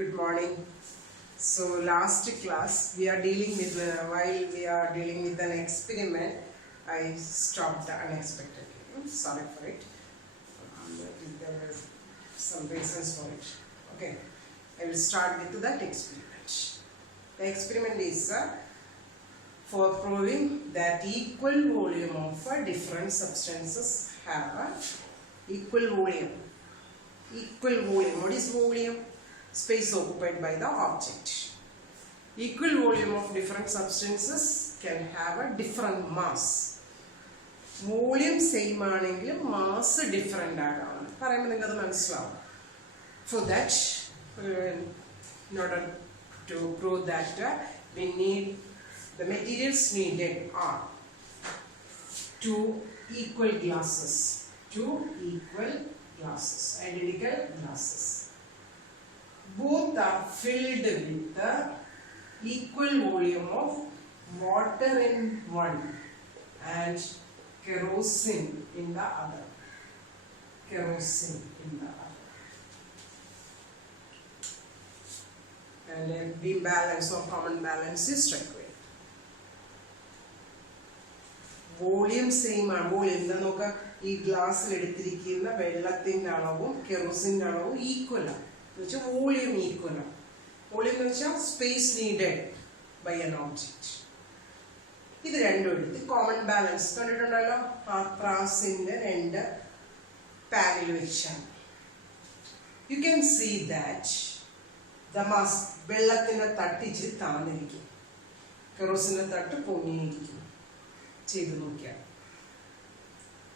Good morning. So last class we are dealing with while we are dealing with an experiment, I stopped unexpectedly. Sorry for it. There were some reasons for it. Okay, I will start with that experiment. The experiment is for proving that equal volume of different substances have equal volume. Equal volume. What is volume? Space occupied by the object. Equal volume of different substances can have a different mass. Volume same aanengilum mass different aagam. Parayumbol ningalku adu manasilavum. For that, in order to prove that, we need the materials needed are two equal glasses, identical glasses. Both are filled with the equal volume of water in one and kerosene in the other. And a beam balance or common balance is required. Volume same ആണ്. Volume നമുക്ക് ഈ ഗ്ലാസ്സിൽ എടുത്തിരിക്കുന്ന വെള്ളത്തിന്റെ അളവും കെറോസിന്റെ അളവും equal ആണ്. Volume equal. Volume is space needed by an object. This is common balance. Parallel. You can see that the mass വെള്ളത്തിന്റെ തട്ട് ഇച്ചിരി താന്നിരിക്കും, കെറോസിന്റെ തട്ട് പൊങ്ങിയിരിക്കും. ചെയ്തു നോക്കിയാൽ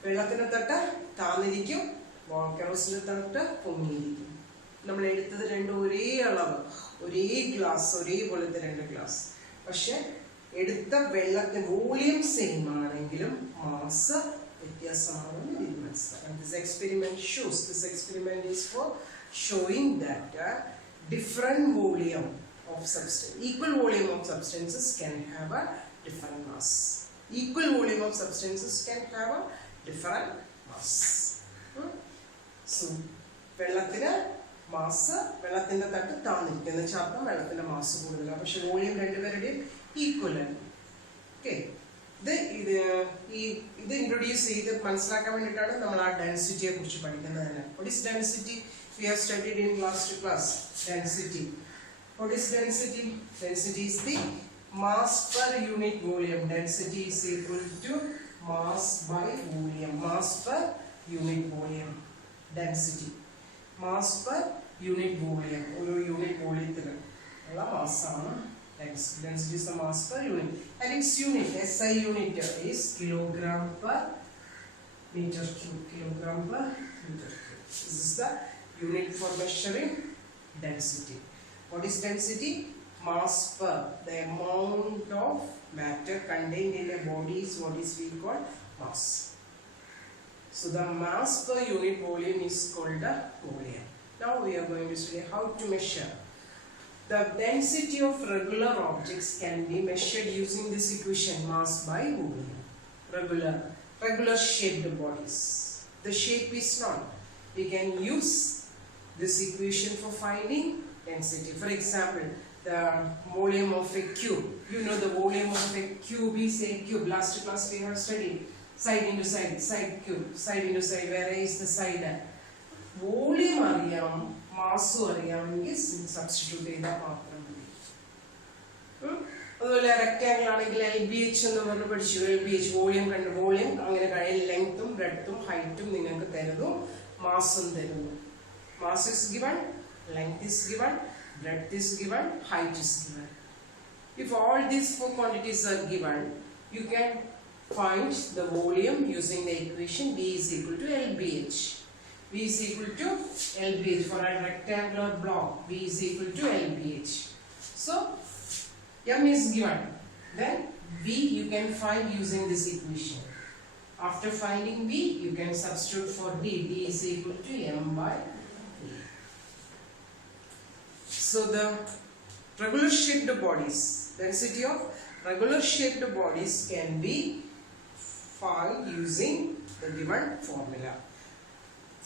വെള്ളത്തിന്റെ തട്ട് താന്നിരിക്കും, കെറോസിന്റെ തട്ട് പൊങ്ങിയിരിക്കും. നമ്മൾ എടുത്തത് രണ്ടും ഒരേ അളവ്, ഒരേ ഗ്ലാസ്, ഒരേപോലത്തെ രണ്ട് ഗ്ലാസ്. പക്ഷെ എടുത്ത വെള്ളത്തിന്റെ വോളിയം സെയിം ആണെങ്കിലും മാസ് വ്യത്യാസമാണെന്ന് ഇത് മനസ്സിലാക്കാം. This experiment shows. This experiment is for showing that different volume of substance, equal volume of substances can have a different mass. Equal volume of substances can have a different mass. So വെള്ളത്തിന് mass, വെള്ളത്തിന്റെ തട്ട് താന്നിരിക്കുന്ന ചാപ്പം വെള്ളത്തിന്റെ mass കൂടുതലാണ്, പക്ഷെ volume രണ്ടുപേരുടെയും equal ആണ്. Okay, ഇത് introduce ചെയ്ത് മനസ്സിലാക്കാൻ വേണ്ടിയിട്ടാണ് നമ്മൾ ആ ഡെൻസിറ്റിയെ കുറിച്ച് പഠിക്കുന്നത് തന്നെ. What is density? We have studied in last class. Density. What is density? Density is the mass per unit volume. Density is equal to mass by volume. Mass per unit volume. Density. Mass per unit volume. One unit volume mass density is the mass per unit, and its unit, SI unit, is kilogram per meter cube. Kilogram per meter cube. This is the unit for measuring density. What is density? Mass per, the amount of matter contained in a body is what is we call mass. So the mass per unit volume is called the volume. Now we are going to study how to measure. The density of regular objects can be measured using this equation, mass by volume. Regular shaped bodies. The shape is known. We can use this equation for finding density. For example, the volume of a cube. You know the volume of a cube is a cube. Last class we have studied. Side into side, side cube, side into side. Where is the side? Volume ariyam, mass ariyam is substitute ചെയ്താൽ മാത്രം മതി. അതുപോലെ rectangle ആണെങ്കിൽ LBH എന്ന് പറഞ്ഞ് പഠിച്ചു. LBH volume കണ്ട് volume അങ്ങനെ ലെങ്ത്തും ബ്രെഡ്ത്തും ഹൈറ്റും നിങ്ങൾക്ക് തരുന്നു, മാസും തരുന്നു. Mass is given, length is given, breadth is given, height is given. If all these four quantities are given, you can find the volume using the equation V is equal to LBH. V is equal to LBH for a rectangular block. V is equal to LBH. So M is given. Then V you can find using this equation. After finding V, you can substitute for D. D is equal to M by V. So the regular shaped bodies, density of regular shaped bodies can be found using the given formula.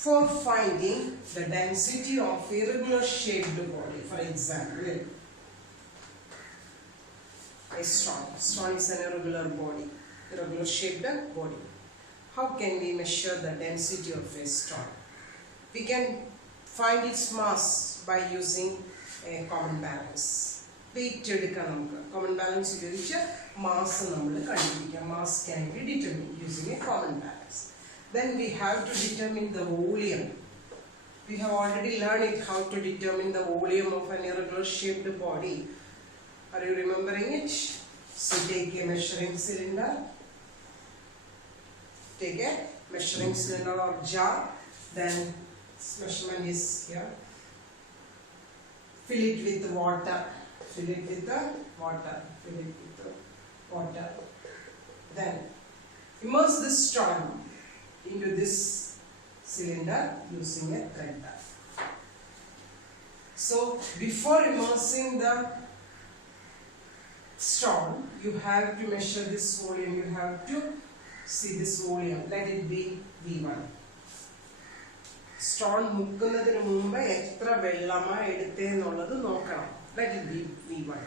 for finding the density of irregular shaped body. For example, a stone. Stone is an irregular body, irregular shaped body. How can we measure the density of a stone? We can find its mass by using a common balance. Weight എടുക്കാം നമുക്ക്. Common balance ഉപയോഗിച്ച് mass നമ്മൾ കണ്ടുപിടിക്കാം. Mass can be determined using a common balance. Then we have to determine the volume. We have already learned it how to determine the volume of an irregular shaped body. Are you remembering it? So take a measuring cylinder. Take a measuring cylinder or jar. Then measurement is here. Fill it with water. Fill it with the water. Fill it with the water. Then immerse the stone into this cylinder using a thread. So before immersing the stone, you have to measure this volume. You have to see this volume. Let it be V1. Stone മുക്കുന്നതിന് മുമ്പ് എത്ര വെള്ളമാണ് എടുത്തതെന്നുള്ളത് നോക്കണം. Let it be V1.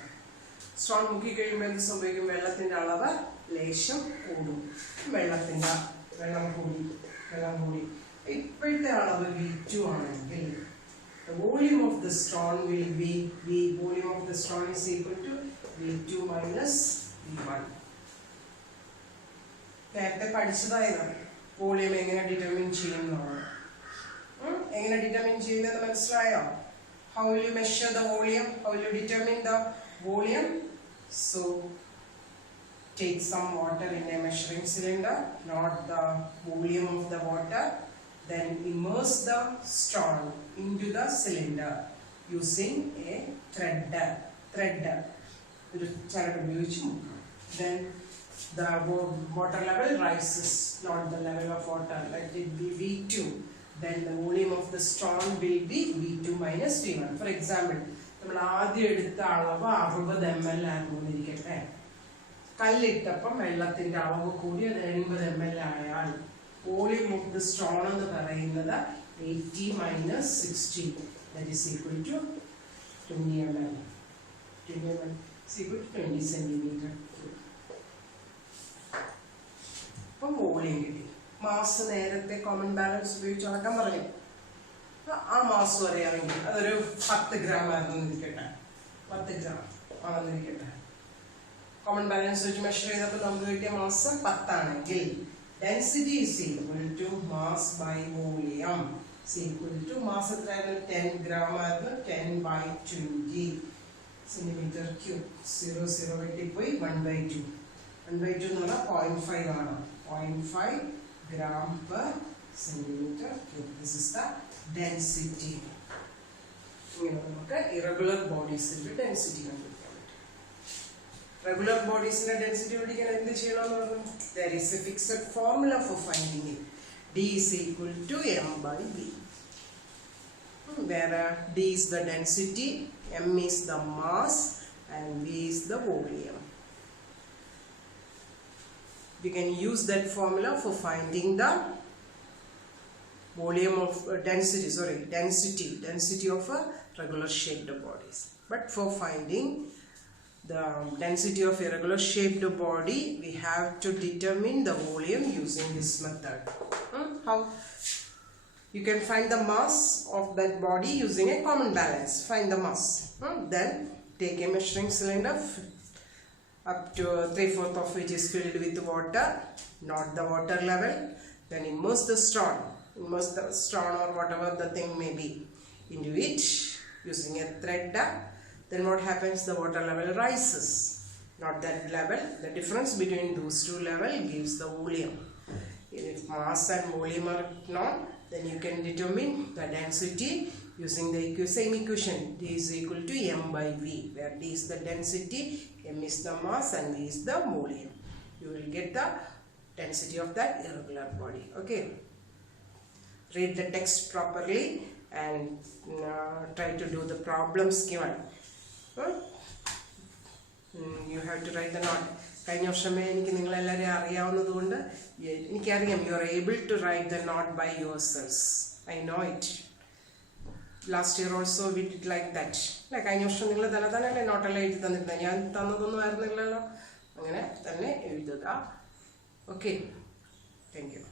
Stone മുക്കി കഴിയുമ്പോൾ എന്ത് സംഭവിക്കും? വെള്ളത്തിന്റെ അളവ് ലേശം കൂടും. വെള്ളം കൂടി ഇപ്പോഴത്തെ അളവ് V2 ആണെങ്കിൽ the volume of the stone will be volume of the stone is equal to V2 minus V1. നേരത്തെ പഠിച്ചതായതാണ് വോളിയം എങ്ങനെ ഡിറ്റർമിൻ ചെയ്യുന്നതാണ്. എങ്ങനെ ഡിറ്റർമിൻ ചെയ്യുന്നത് മനസ്സിലായോ? How will you measure the volume? How will you determine the volume? So take some water in a measuring cylinder, not the volume of the water. Then immerse the stone into the cylinder using a thread. Then the water level rises, not the level of water. Let it be V2. Then the volume of the stone will be V2 minus V1. For example, നമ്മൾ ആദ്യം എടുത്ത അളവ് 60 ml ആണെന്നിരിക്കട്ടെ. കല്ലിട്ടപ്പം വെള്ളത്തിന്റെ അളവ് കൂടി അത് 80 ml ആയാൽ വോളിയം ഓഫ് ദ സ്റ്റോൺ എന്ന് പറയുന്നത് 80 minus 60. That is equal to 20 ml. 20 ml is equal to 20 centimeter. അപ്പം വോളിയം കിട്ടി. മാസ് നേരത്തെ കോമൺ ബാലൻസ് ഉപയോഗിച്ച് അളക്കാൻ പറഞ്ഞു. ആ മാസ് പറയാമെങ്കിൽ അതൊരു 10 gram ആണെന്നിരിക്കട്ടെ. 10 gram ആണെന്നിരിക്കട്ടെ. കോമൺ ബാലൻസ് വെച്ച് മെഷർ ചെയ്തപ്പോൾ നമുക്ക് കിട്ടിയ മാസ് 10 ആണെങ്കിൽ density is equal to mass by volume is equal to mass എത്രയായിരുന്നു? 10 gram ആയിരുന്നു. 10 by 20 centimeter cube. 0 വെട്ടിപ്പോയി 1/2. 1/2 എന്ന് പറഞ്ഞാൽ 0.5 ആണ്. 0.5 gram per centimeter cube. This is the density. ഇങ്ങനെ നമുക്ക് irregular bodiesന്റെ density കണ്ടുപിടിക്കാൻ പറ്റും. Regular bodiesന്റെ density കണ്ടുപിടിക്കാൻ എന്ത് ചെയ്യണമെന്ന് പറഞ്ഞു? There is a fixed formula for finding it. D is equal to m by v. Where D is the density, m is the mass, and v is the volume. We can use that formula for finding the volume of density of a regular shaped bodies. But for finding the density of irregular shaped body, we have to determine the volume using this method. How? You can find the mass of that body using a common balance. Find the mass. Then take a measuring cylinder up to 3/4 of which is filled with water, not the water level. Then immerse the stone or whatever the thing may be into it using a thread. Then what happens? The water level rises, not that level. The difference between those two levels gives the volume. If mass and volume are known, then you can determine the density using the same equation. D is equal to m by v, where D is the density, m is the mass, and v is the volume. You will get the density of that irregular body. Okay. Read the text properly and try to do the problems given. You have to write the note. കഴിഞ്ഞ വർഷമേ എനിക്ക് നിങ്ങളെല്ലാവരെയും അറിയാവുന്നതുകൊണ്ട് എനിക്കറിയാം you are able to write the note by yourselves. I know it. Last year also we did like that. Like കഴിഞ്ഞ വർഷം നിങ്ങൾ തന്നെ നോട്ടെല്ലാം എഴുതി തന്നിരുന്നത്, ഞാൻ തന്നതൊന്നും ആയിരുന്നില്ലല്ലോ. അങ്ങനെ തന്നെ എഴുതുക. Okay, thank you.